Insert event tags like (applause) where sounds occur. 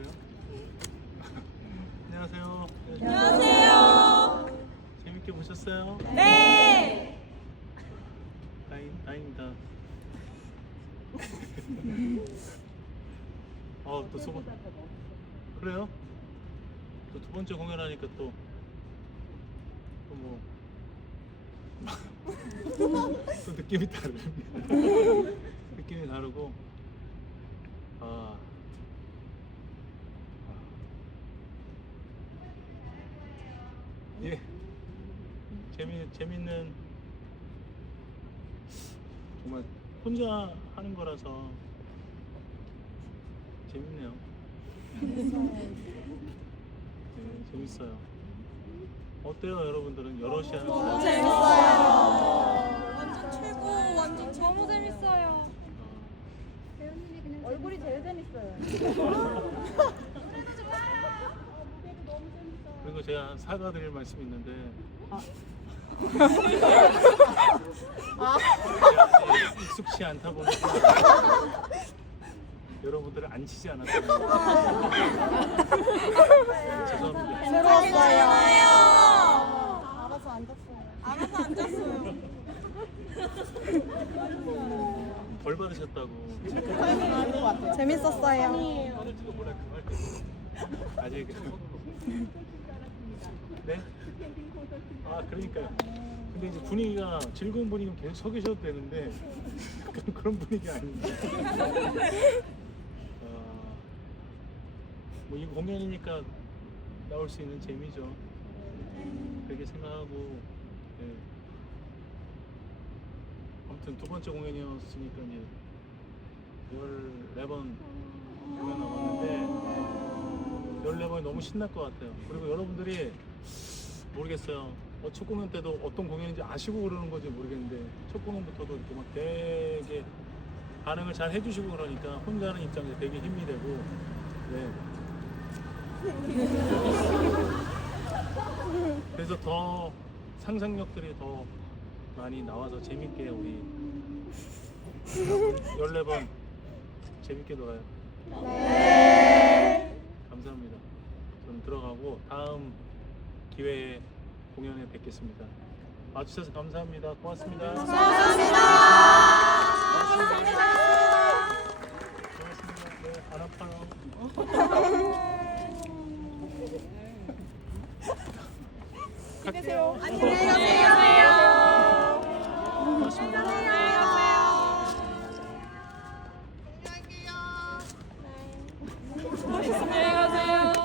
그래요? (laughs) 안녕하세요. 안녕하세요. 재밌게 보셨어요? 네. 다행, 다행이다. 어, (laughs) 또두 번. 그래요? 또 두 번째 공연하니까 또, 또 뭐. (laughs) 또 느낌이 다릅니다. 느낌이 다르고, 아. 아. 예. 재미, 재밌는, 정말 혼자 하는 거라서 재밌네요. 네, 재밌어요. 어때요, 여러분들은 여럿이 하는 거? 재밌어요. 완전 최고. 완전 너무 재밌어요. 어, 얼굴이 제일 재밌어요. 그리고 제가 사과드릴 말씀이 있는데 아직 (laughs) 익숙치 않다 보니까 여러분들을 안 치지 않았어요. 죄송합니다. 즐거웠어요. 알아서 앉았어요. 알아서 앉았어요. 벌 받으셨다고. 재밌었어요. 아직 네? 아 그러니까요. 근데 이제 분위기가 즐거운 분위기면 계속 서 계셔도 되는데 (laughs) 약간 그런 분위기 아닌데. 아, 뭐이 공연이니까 나올 수 있는 재미죠. 그렇게 생각하고 네. 아무튼 두 번째 공연이었으니까 이제 14번 공연 남았는데 14번이 너무 신날 것 같아요. 그리고 여러분들이 모르겠어요. 어, 첫 공연 때도 어떤 공연인지 아시고 그러는 건지 모르겠는데 첫 공연부터도 이렇게 막 되게 반응을 잘 해주시고 그러니까 혼자 하는 입장에서 되게 힘이 되고 네. (laughs) 그래서 더 상상력들이 더 많이 나와서 재밌게 우리 (laughs) 14번 재밌게 놀아요. 네. 감사합니다. 저는 들어가고 다음 기회에 공연에 뵙겠습니다. 와주셔서 감사합니다. 고맙습니다. 감사합니다. 고맙습니다. 네, 안 아파요. 갈게요. 안녕히 가세요. 고맙습니다.